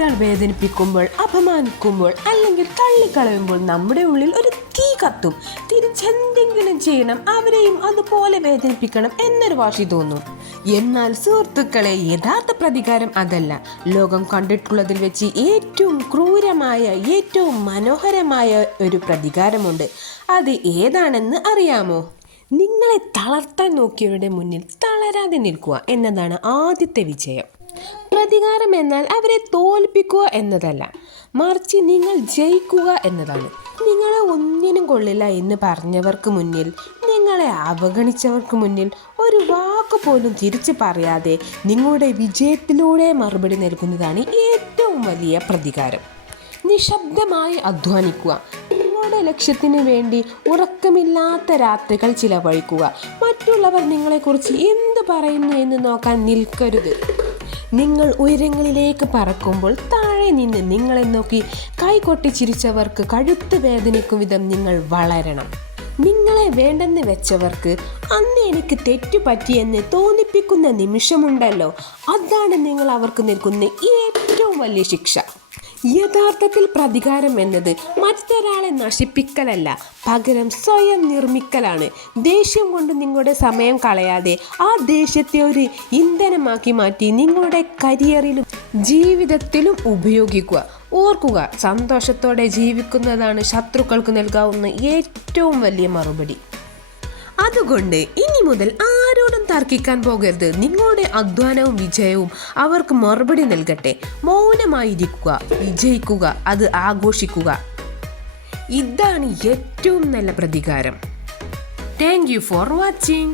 ഒരാൾ വേദനിപ്പിക്കുമ്പോൾ, അപമാനിക്കുമ്പോൾ അല്ലെങ്കിൽ തള്ളിക്കളയുമ്പോൾ നമ്മുടെ ഉള്ളിൽ ഒരു തീ കത്തും. തിരിച്ചെന്തെങ്കിലും ചെയ്യണം, അവരെയും അതുപോലെ വേദനിപ്പിക്കണം എന്നൊരു വാശി തോന്നും. എന്നാൽ സുഹൃത്തുക്കളെ, യഥാർത്ഥ പ്രതികാരം അതല്ല. ലോകം കണ്ടിട്ടുള്ളതിൽ വെച്ച് ഏറ്റവും ക്രൂരമായ, ഏറ്റവും മനോഹരമായ ഒരു പ്രതികാരമുണ്ട്. അത് ഏതാണെന്ന് അറിയാമോ? നിങ്ങളെ തളർത്താൻ നോക്കിയവരുടെ മുന്നിൽ തളരാതെ നിൽക്കുക എന്നതാണ് ആദ്യത്തെ വിജയം. പ്രതികാരം എന്നാൽ അവരെ തോൽപ്പിക്കുക എന്നതല്ല, മറിച്ച് നിങ്ങൾ ജയിക്കുക എന്നതാണ്. നിങ്ങളെ ഒന്നിനും കൊള്ളില്ല എന്ന് പറഞ്ഞവർക്ക് മുന്നിൽ, നിങ്ങളെ അവഗണിച്ചവർക്ക് മുന്നിൽ ഒരു വാക്ക് പോലും തിരിച്ചു പറയാതെ നിങ്ങളുടെ വിജയത്തിലൂടെ മറുപടി നൽകുന്നതാണ് ഏറ്റവും വലിയ പ്രതികാരം. നിശബ്ദമായി അധ്വാനിക്കുക, നിങ്ങളുടെ ലക്ഷ്യത്തിന് വേണ്ടി ഉറക്കമില്ലാത്ത രാത്രികൾ ചിലവഴിക്കുക. മറ്റുള്ളവർ നിങ്ങളെക്കുറിച്ച് എന്ത് പറയുന്നു എന്ന് നോക്കാൻ നിൽക്കരുത്. നിങ്ങൾ ഉയരങ്ങളിലേക്ക് പറക്കുമ്പോൾ താഴെ നിന്ന് നിങ്ങളെ നോക്കി കൈകൊട്ടി ചിരിച്ചവർക്ക് കഴുത്ത് വേദനിക്കും വിധം നിങ്ങൾ വളരണം. നിങ്ങളെ വേണ്ടെന്ന് വെച്ചവർക്ക് അന്ന് എനിക്ക് തെറ്റുപറ്റിയെന്ന് തോന്നിപ്പിക്കുന്ന നിമിഷമുണ്ടല്ലോ, അതാണ് നിങ്ങൾ അവർക്ക് നൽകുന്ന ഏറ്റവും വലിയ ശിക്ഷ. യഥാർത്ഥത്തിൽ പ്രതികാരം എന്നത് മറ്റൊരാളെ നശിപ്പിക്കലല്ല, പകരം സ്വയം നിർമ്മിക്കലാണ്. ദേഷ്യം കൊണ്ട് നിങ്ങളുടെ സമയം കളയാതെ ആ ദേഷ്യത്തെ ഒരു ഇന്ധനമാക്കി മാറ്റി നിങ്ങളുടെ കരിയറിലും ജീവിതത്തിലും ഉപയോഗിക്കുക. ഓർക്കുക, സന്തോഷത്തോടെ ജീവിക്കുന്നതാണ് ശത്രുക്കൾക്ക് നൽകാവുന്ന ഏറ്റവും വലിയ മറുപടി. അതുകൊണ്ട് ഇനി മുതൽ ആരോടും തർക്കിക്കാൻ പോകരുത്. നിങ്ങളുടെ അധ്വാനവും വിജയവും അവർക്ക് മറുപടി നൽകട്ടെ. മൗനമായിരിക്കുക, വിജയിക്കുക, അത് ആഘോഷിക്കുക. ഇതാണ് ഏറ്റവും നല്ല പ്രതികാരം. Thank you for watching.